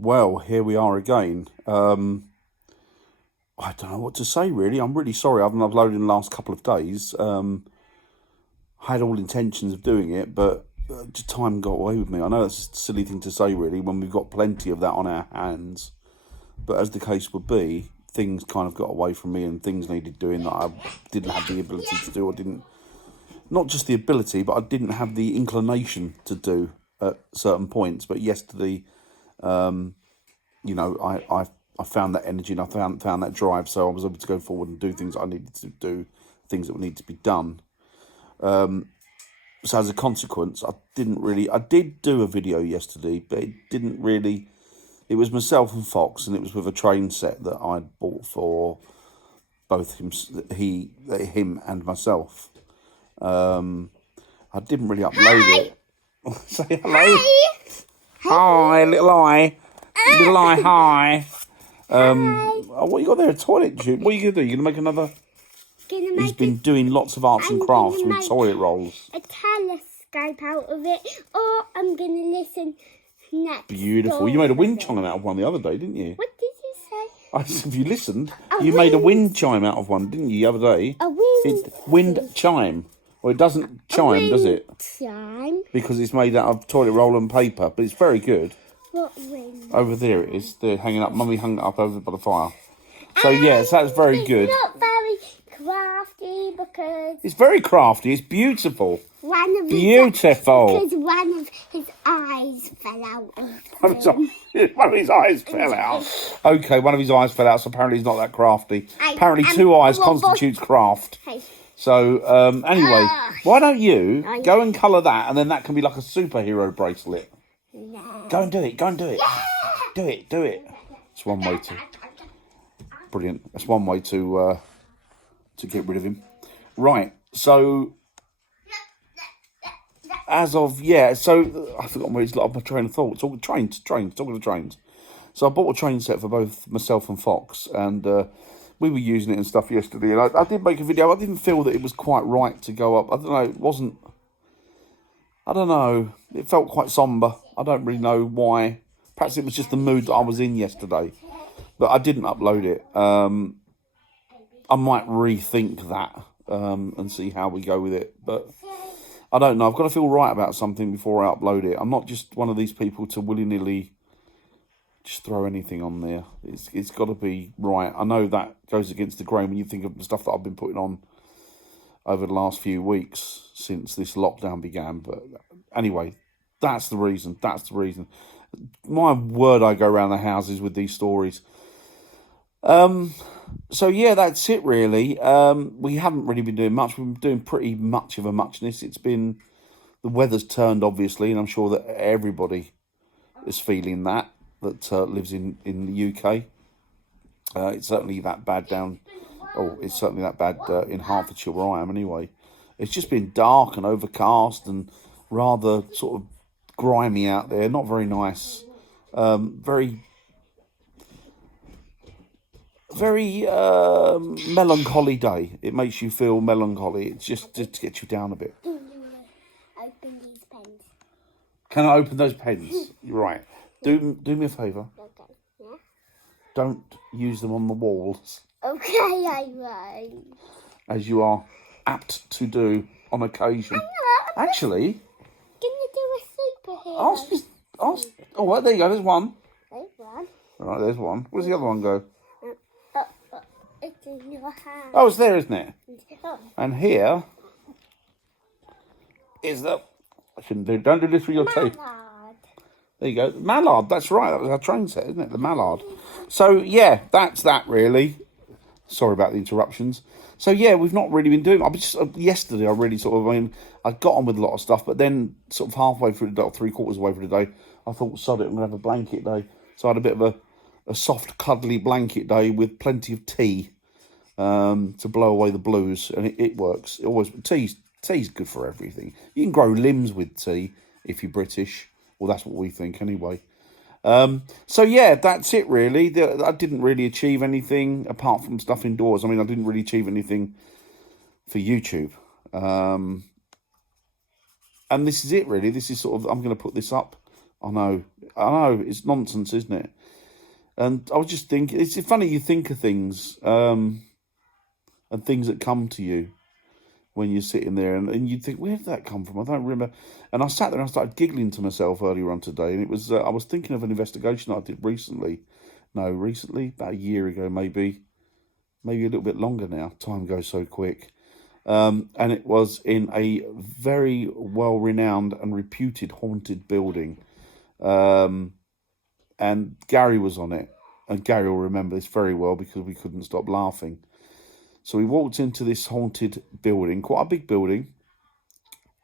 Well, here we are again. I don't know what to say, really. I'm really sorry I haven't uploaded in the last couple of days. I had all intentions of doing it, but just time got away with me. I know that's a silly thing to say, really, when we've got plenty of that on our hands. But as the case would be, things kind of got away from me and things needed doing that I didn't have the ability to do. I didn't, not just the ability, but I didn't have the inclination to do at certain points. But yesterday, I found that energy and I found that drive, so I was able to go forward and do things I needed to do, things that would need to be done. So as a consequence, I did do a video yesterday, but it didn't really. It was myself and Fox, and it was with a train set that I'd bought for both him and myself. I didn't really upload it. Say hello. Hi, little eye. Little eye, hi. What you got there? A toilet tube. What are you going to do? You going to make another? He's been doing lots of arts and crafts with toilet rolls. A telescope out of it, or I'm going to listen next. Beautiful. You made a wind chime out of one the other day, didn't you? What did you say? I said, if you listened, you made a wind chime out of one, didn't you, the other day? A wind? Wind chime. Well, it doesn't chime, does it? Chime? Because it's made out of toilet roll and paper, but it's very good. What wind? Over there it is. They're hanging up. Mummy hung it up over by the fire. So, yes, that's very good. It's not very crafty because... It's very crafty. It's beautiful. Beautiful. Because one of his eyes fell out of him. One of his eyes fell out. Okay, one of his eyes fell out, so apparently he's not that crafty. Apparently 2 eyes constitutes craft. So, anyway, why don't you go and colour that, and then that can be like a superhero bracelet. No. Go and do it. Go and do it. Yeah. Do it. It's one way to... Brilliant. That's one way to get rid of him. Right, so... As of, so I forgot where it's like my train of thought. Talking to trains. So I bought a train set for both myself and Fox, and we were using it and stuff yesterday. And I did make a video. I didn't feel that it was quite right to go up. I don't know, it wasn't, I don't know. It felt quite sombre. I don't really know why. Perhaps it was just the mood that I was in yesterday. But I didn't upload it. I might rethink that and see how we go with it. But... I don't know. I've got to feel right about something before I upload it. I'm not just one of these people to willy-nilly just throw anything on there. It's got to be right. I know that goes against the grain when you think of the stuff that I've been putting on over the last few weeks since this lockdown began. But anyway, that's the reason. My word, I go around the houses with these stories. So yeah, that's it really. We haven't really been doing much. We've been doing pretty much of a muchness. It's been, the weather's turned obviously, and I'm sure that everybody is feeling that lives in the UK. It's certainly that bad in Hertfordshire where I am anyway. It's just been dark and overcast and rather sort of grimy out there. Not very nice. Very melancholy day. It makes you feel melancholy. It's just to get you down a bit. Do you open these pens? Can I open those pens? Right. Do me a favour. Okay. Yeah? Don't use them on the walls. Okay, I won't. As you are apt to do on occasion. Actually... Can you do a superhero? Ask. Oh, well, there you go. There's one. There's one. Right, there's one. Where's the other one go? It's in your hand. Oh, it's there, isn't it? Oh. And here is the... Don't do this with your teeth. Mallard. There you go. Mallard, that's right. That was our train set, isn't it? The Mallard. So, yeah, that's that, really. Sorry about the interruptions. So, yeah, we've not really been doing... yesterday, I really I got on with a lot of stuff, but then sort of halfway through the day, or 3/4 away through the day, I thought, sod it, I'm going to have a blanket day. So I had a bit of a soft, cuddly blanket day with plenty of tea to blow away the blues, and it works. It always tea's good for everything. You can grow limbs with tea if you're British. Well, that's what we think anyway. So yeah, that's it really. I didn't really achieve anything apart from stuff indoors. I mean, I didn't really achieve anything for YouTube. And this is it really. This is sort of, I'm going to put this up I know, it's nonsense, isn't it? And I was just thinking, it's funny you think of things, and things that come to you when you're sitting there, and you think, where did that come from? I don't remember. And I sat there and I started giggling to myself earlier on today, and it was I was thinking of an investigation I did recently. No, recently, about a year ago, maybe a little bit longer now. Time goes so quick. And it was in a very well-renowned and reputed haunted building. And Gary was on it. And Gary will remember this very well because we couldn't stop laughing. So we walked into this haunted building, quite a big building,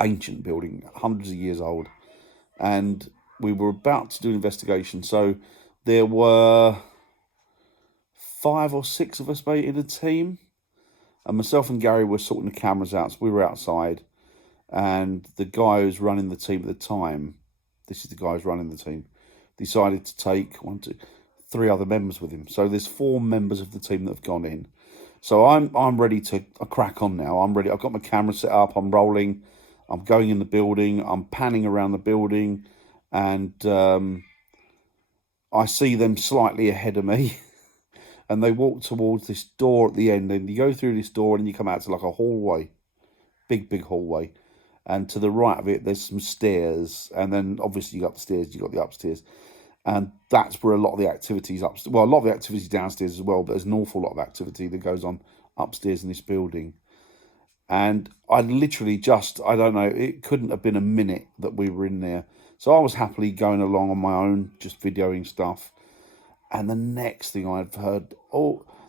ancient building, hundreds of years old. And we were about to do an investigation. So there were 5 or 6 of us mate in a team. And myself and Gary were sorting the cameras out. So we were outside. And the guy who's running the team at the time, this is the guy who's running the team, decided to take 3 other members with him. So there's 4 members of the team that have gone in. So I'm ready to crack on now. I'm ready. I've got my camera set up. I'm rolling. I'm going in the building. I'm panning around the building. And I see them slightly ahead of me. And they walk towards this door at the end. And you go through this door and you come out to like a hallway. Big hallway. And to the right of it, there's some stairs. And then obviously you got the stairs, you got the upstairs. And that's where a lot of the activities upstairs, well, a lot of the activities downstairs as well, but there's an awful lot of activity that goes on upstairs in this building. And I literally just, I don't know, it couldn't have been a minute that we were in there. So I was happily going along on my own, just videoing stuff. And the next thing I've heard,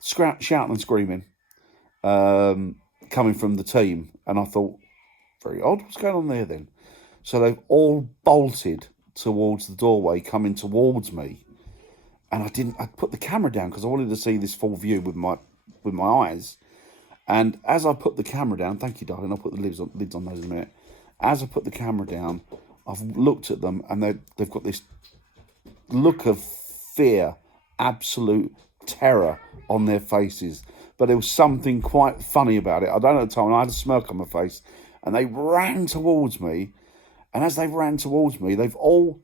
shouting and screaming, coming from the team. And I thought, very odd, what's going on there then? So they've all bolted towards the doorway, coming towards me. And I put the camera down because I wanted to see this full view with my eyes. And as I put the camera down, thank you, darling, I'll put the lids on those in a minute. As I put the camera down, I've looked at them and they've got this look of fear, absolute terror on their faces. But there was something quite funny about it. I don't know at the time, and I had a smirk on my face. And they ran towards me. And as they ran towards me, they've all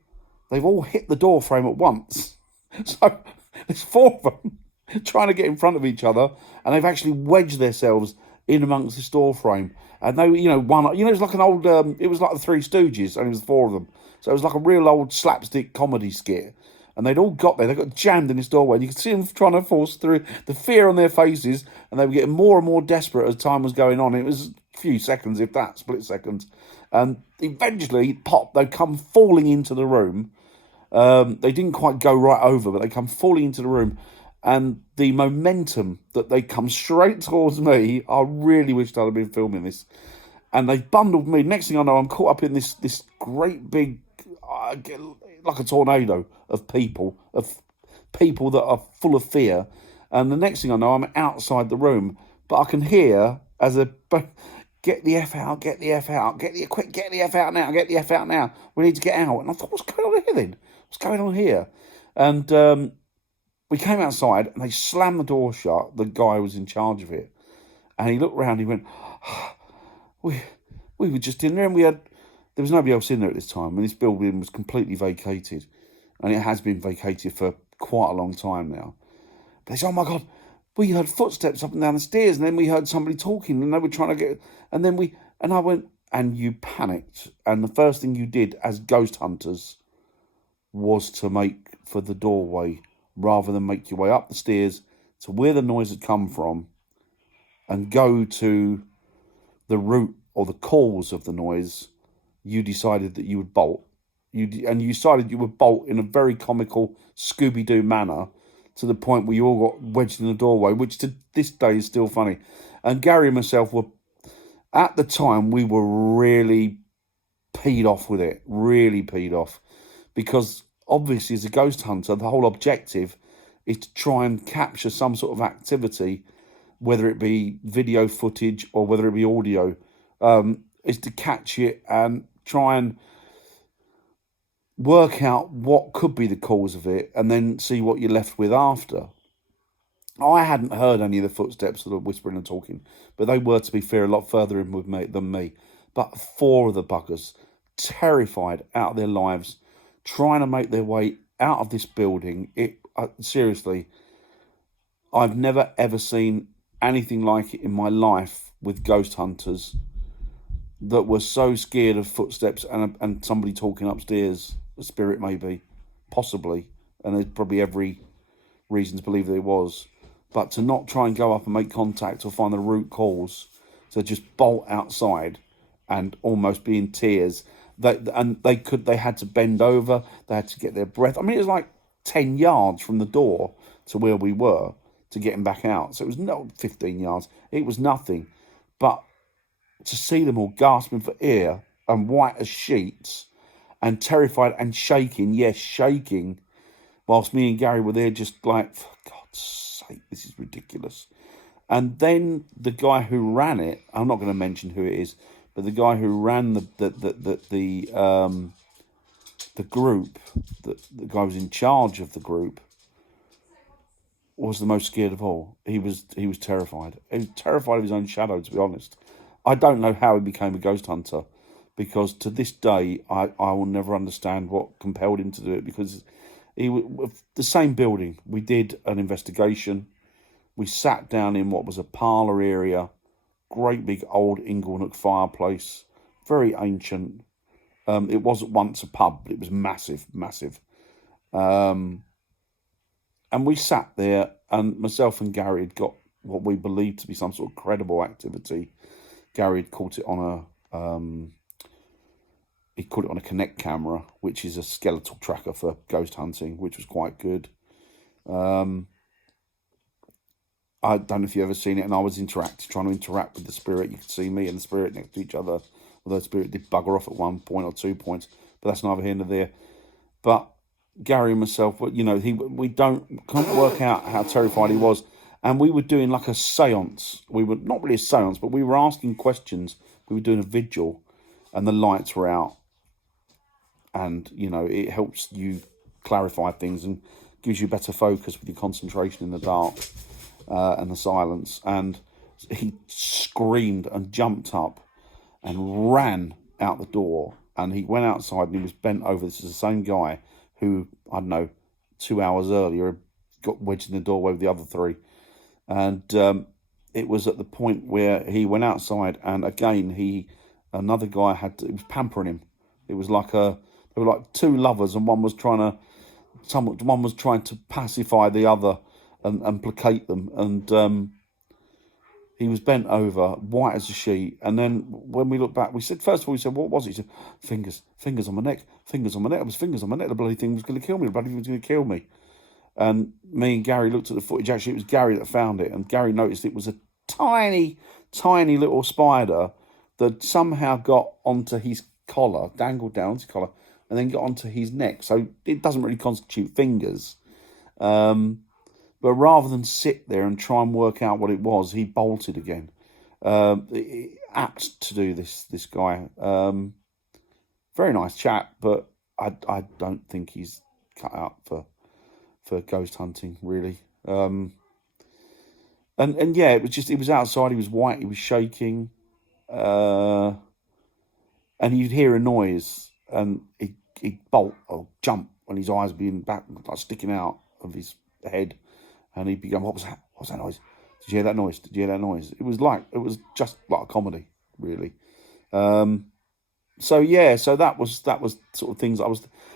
hit the door frame at once. So there's 4 of them trying to get in front of each other, and they've actually wedged themselves in amongst this door frame. And they, it's like an old, it was like the Three Stooges, and it was 4 of them. So it was like a real old slapstick comedy skit. And they'd all got there. They got jammed in this doorway. And you could see them trying to force through, the fear on their faces, and they were getting more and more desperate as time was going on. It was a few seconds, if that, split seconds. And eventually, they'd come falling into the room. They didn't quite go right over, but they come falling into the room. And the momentum that they come straight towards me, I really wished I'd have been filming this. And they bundled me. Next thing I know, I'm caught up in this great big, like a tornado of people that are full of fear. And the next thing I know, I'm outside the room. But I can hear as get the F out, get the F out, get the F out now, get the F out now. We need to get out. And I thought, what's going on here then? What's going on here? And we came outside and they slammed the door shut. The guy who was in charge of it. And he looked around, he went, we were just in there and there was nobody else in there at this time. And this building was completely vacated. And it has been vacated for quite a long time now. But they said, oh my God, we heard footsteps up and down the stairs, and then we heard somebody talking, and they were trying to get, and I went, and you panicked. And the first thing you did as ghost hunters was to make for the doorway rather than make your way up the stairs to where the noise had come from and go to the root or the cause of the noise. You decided that you would bolt. You decided you would bolt in a very comical Scooby-Doo manner, to the point where you all got wedged in the doorway, which to this day is still funny. And Gary and myself were, at the time, we were really peed off with it. Really peed off. Because obviously, as a ghost hunter, the whole objective is to try and capture some sort of activity, whether it be video footage or whether it be audio, is to catch it and try and work out what could be the cause of it and then see what you're left with after. I hadn't heard any of the footsteps that were whispering and talking, but they were, to be fair, a lot further in with me than me. But 4 of the buggers, terrified out of their lives, trying to make their way out of this building. Seriously, I've never ever seen anything like it in my life with ghost hunters that were so scared of footsteps and somebody talking upstairs, a spirit maybe, possibly, and there's probably every reason to believe there was, but to not try and go up and make contact or find the root cause, to just bolt outside and almost be in tears. They had to bend over, they had to get their breath. I mean, it was like 10 yards from the door to where we were to get them back out. So it was not 15 yards, it was nothing. But to see them all gasping for air and white as sheets and terrified and shaking, yes, shaking, whilst me and Gary were there just like, for God's sake, this is ridiculous. And then the guy who ran it, I'm not going to mention who it is, but the guy who ran the group, the guy who was in charge of the group, was the most scared of all. He was terrified. He was terrified of his own shadow, to be honest. I don't know how he became a ghost hunter, because to this day I will never understand what compelled him to do it. Because the same building, we did an investigation. We sat down in what was a parlour area, great big old Inglenook fireplace, very ancient. It wasn't once a pub, but it was massive, massive. And we sat there, and myself and Gary had got what we believed to be some sort of credible activity. Gary had caught it on he caught it on a Connect camera, which is a skeletal tracker for ghost hunting, which was quite good. I don't know if you've ever seen it, and I was trying to interact with the spirit. You could see me and the spirit next to each other, although the spirit did bugger off at 1 point or 2 points, but that's neither here nor there. But Gary and myself, you know, we can't work out how terrified he was. And we were doing like a seance. We were not really a seance, but we were asking questions. We were doing a vigil, and the lights were out. And, you know, it helps you clarify things and gives you better focus with your concentration in the dark and the silence. And he screamed and jumped up and ran out the door. And he went outside and he was bent over. This is the same guy who, I don't know, 2 hours earlier got wedged in the doorway with the other three. And it was at the point where he went outside, and again, another guy it was pampering him. It was like they were like two lovers, and one was trying to pacify the other and placate them. And he was bent over, white as a sheet. And then when we looked back, first of all, what was it? He said, fingers on my neck, fingers on my neck. It was fingers on my neck. The bloody thing was going to kill me. The bloody thing was going to kill me. And me and Gary looked at the footage. Actually, it was Gary that found it. And Gary noticed it was a tiny, tiny little spider that somehow got onto his collar, dangled down his collar, and then got onto his neck. So it doesn't really constitute fingers. But rather than sit there and try and work out what it was, he bolted again. Apt to do this guy. Very nice chap, but I don't think he's cut out for ghost hunting, really. And yeah, it was outside. He was white. He was shaking, and you'd hear a noise, and he'd bolt or jump when his eyes being back, like sticking out of his head, and he'd be going, "What was that? What was that noise? Did you hear that noise? Did you hear that noise?" It was just like a comedy, really. So yeah, so that was sort of things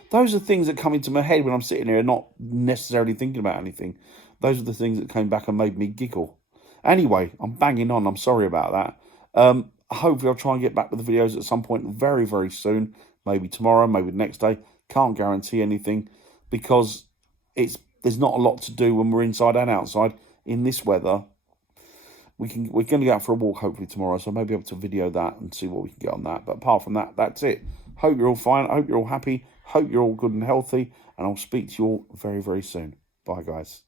those are things that come into my head when I'm sitting here and not necessarily thinking about anything. Those are the things that came back and made me giggle. Anyway, I'm banging on. I'm sorry about that. Hopefully I'll try and get back with the videos at some point very, very soon. Maybe tomorrow, maybe the next day. Can't guarantee anything because there's not a lot to do when we're inside and outside in this weather. We're going to go out for a walk hopefully tomorrow, so I may be able to video that and see what we can get on that. But apart from that, that's it. Hope you're all fine. I hope you're all happy. Hope you're all good and healthy. And I'll speak to you all very, very soon. Bye, guys.